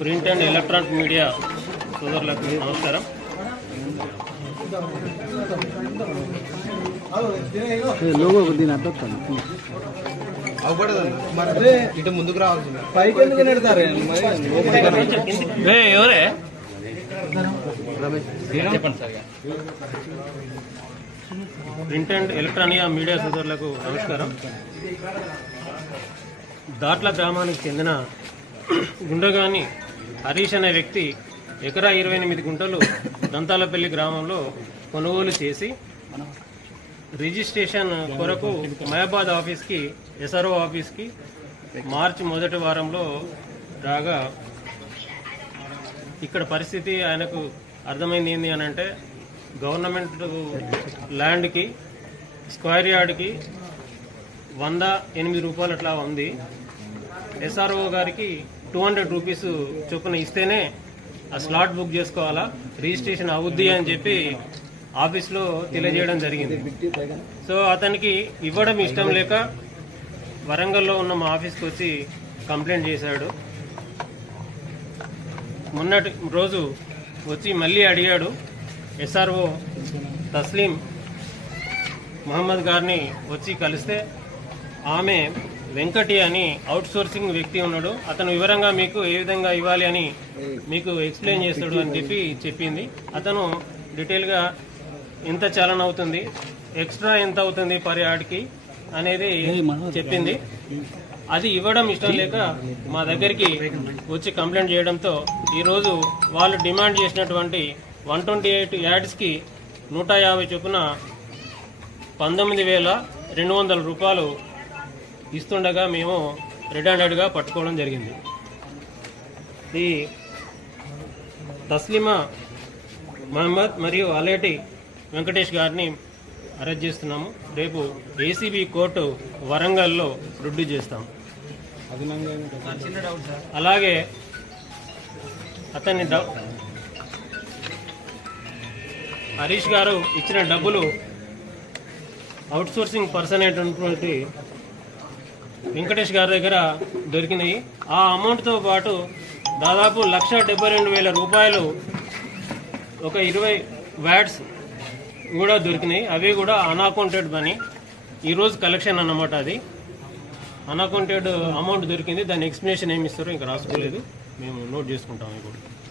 print and electronic media సోదరులకు నమస్కారం ఇటు ముందుకు ఎవరే చెప్పండి ప్రింట్ అండ్ ఎలక్ట్రానిక్ మీడియా సోదరులకు నమస్కారం దాట్ల గ్రామానికి చెందిన గుండగాని హరీష్ అనే వ్యక్తి ఎకరా ఇరవై ఎనిమిది గుంటలు దంతాలపల్లి గ్రామంలో కొనుగోలు చేసి రిజిస్ట్రేషన్ కొరకు మయాబాద్ ఆఫీస్కి ఎస్ఆర్ఓ ఆఫీస్కి మార్చి మొదటి వారంలో రాగా ఇక్కడ పరిస్థితి ఆయనకు అర్థమైంది ఏంటి అని అంటే గవర్నమెంట్ ల్యాండ్కి స్క్వేర్ యార్డ్కి వంద ఎనిమిది రూపాయలు అట్లా ఉంది ఎస్ఆర్ఓ గారికి టూ హండ్రెడ్ రూపీస్ చొప్పున ఇస్తేనే ఆ స్లాట్ బుక్ చేసుకోవాలా రిజిస్ట్రేషన్ అవుద్ది అని చెప్పి ఆఫీస్లో తెలియజేయడం జరిగింది సో అతనికి ఇవ్వడం ఇష్టం లేక వరంగల్లో ఉన్న మా ఆఫీస్కి వచ్చి కంప్లైంట్ చేశాడు మొన్నటి రోజు వచ్చి మళ్ళీ అడిగాడు ఎస్ఆర్ఓ తస్లీం మహమ్మద్ గారిని వచ్చి కలిస్తే ఆమె వెంకటి అని అవుట్ సోర్సింగ్ వ్యక్తి ఉన్నాడు అతను వివరంగా మీకు ఏ విధంగా ఇవ్వాలి అని మీకు ఎక్స్ప్లెయిన్ చేస్తాడు అని చెప్పి చెప్పింది అతను డీటెయిల్గా ఎంత చలన అవుతుంది ఎక్స్ట్రా ఎంత అవుతుంది పర్ యాడ్కి అనేది చెప్పింది అది ఇవ్వడం ఇష్టం లేక మా దగ్గరికి వచ్చి కంప్లైంట్ చేయడంతో ఈరోజు వాళ్ళు డిమాండ్ చేసినటువంటి వన్ ట్వంటీ ఎయిట్ యాడ్స్కి నూట యాభై చొప్పున పంతొమ్మిది వేల రెండు వందల రూపాయలు ఇస్తుండగా మేము రెడ్ హ్యాండెడ్గా పట్టుకోవడం జరిగింది ఈ తస్లిమా మహమ్మద్ మరియు అలేటి వెంకటేష్ గారిని అరెస్ట్ చేస్తున్నాము రేపు ఏసీబీ కోర్టు వరంగల్లో రుడ్డు చేస్తాం అలాగే అతన్ని హరీష్ గారు ఇచ్చిన డబ్బులు అవుట్సోర్సింగ్ పర్సన్ అయినటువంటి వెంకటేష్ గారి దగ్గర దొరికినాయి ఆ అమౌంట్తో పాటు దాదాపు లక్ష డెబ్బై రెండు వేల రూపాయలు ఒక ఇరవై వ్యాట్స్ కూడా దొరికినాయి అవి కూడా అన్అకౌంటెడ్ మనీ ఈరోజు కలెక్షన్ అన్నమాట అది అన్అకౌంటెడ్ అమౌంట్ దొరికింది దాని ఎక్స్ప్లెనేషన్ ఏమి ఇస్తారో ఇంకా రాసుకోలేదు మేము నోట్ చేసుకుంటాం ఇప్పుడు